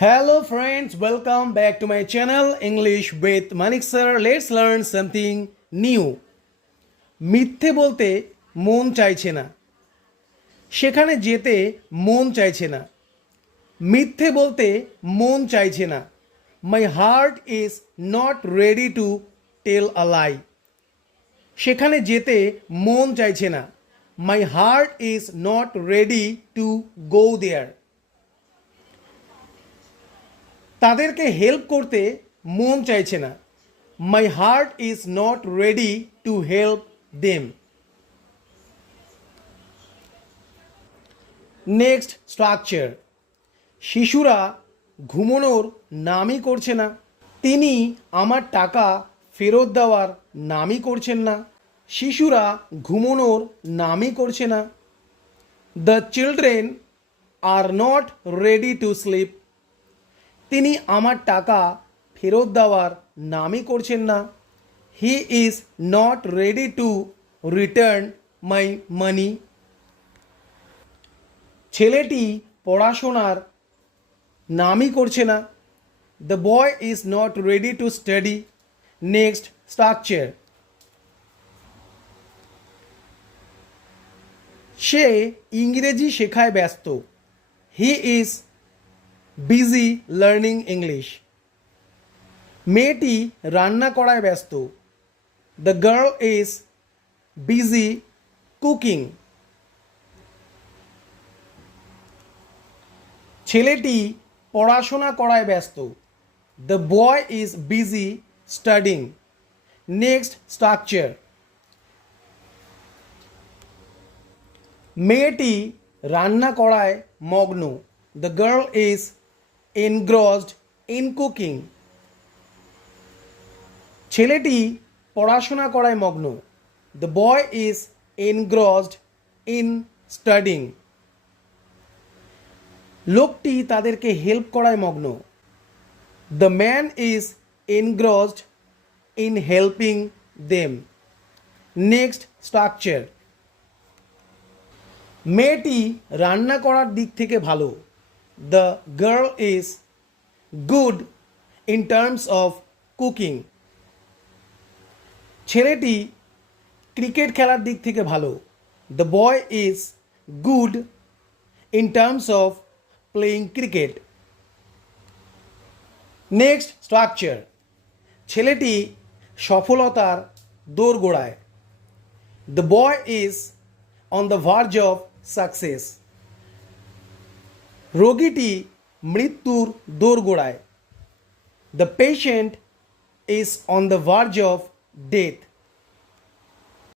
Hello friends, welcome back to my channel English with Manik sir. Let's learn something new. মিথ্যে বলতে মন চাইছে না। সেখানে যেতে মন চাইছে না। মিথ্যে বলতে মন চাইছে না। My heart is not ready to tell a lie সেখানে যেতে মন চাইছে না। My heart is not ready to go there তাদেরকে হেল্প করতে মন চাইছে না। My heart is not ready to help them next structure শিশুরা ঘুমোনোর নামই করছে না। তিনি আমার টাকা ফেরত দেওয়ার নামই করছেন না। শিশুরা ঘুমোনোর নামই করছে না। The children are not ready to sleep তিনি আমার টাকা ফেরত দেওয়ার নামই করছেন না। He is not ready to return my money ছেলেটি পড়াশোনার নামই করছে না। The boy is not ready to study next structure সে ইংরেজি শেখায় ব্যস্ত। He is busy learning English মেয়েটি রান্না করায় ব্যস্ত। The girl is busy cooking ছেলেটি পড়াশোনা করায় ব্যস্ত। The boy is busy studying next structure মেয়েটি রান্না করায় মগ্ন। The girl is engrossed in cooking ছেলেটি পড়াশোনা করায় মগ্ন। The boy is engrossed in studying লোকটি তাদেরকে হেল্প করায় মগ্ন। The man is engrossed in helping them next structure মেয়েটি রান্না করার দিক থেকে ভালো। The girl is good in terms of cooking ছেলেটি ক্রিকেট খেলার দিক থেকে ভালো। The boy is good in terms of playing cricket next structure ছেলেটি সফলতার দোরগোড়ায়। The boy is on the verge of success রোগীটি মৃত্যুর দোরগোড়ায় the patient is on the verge of death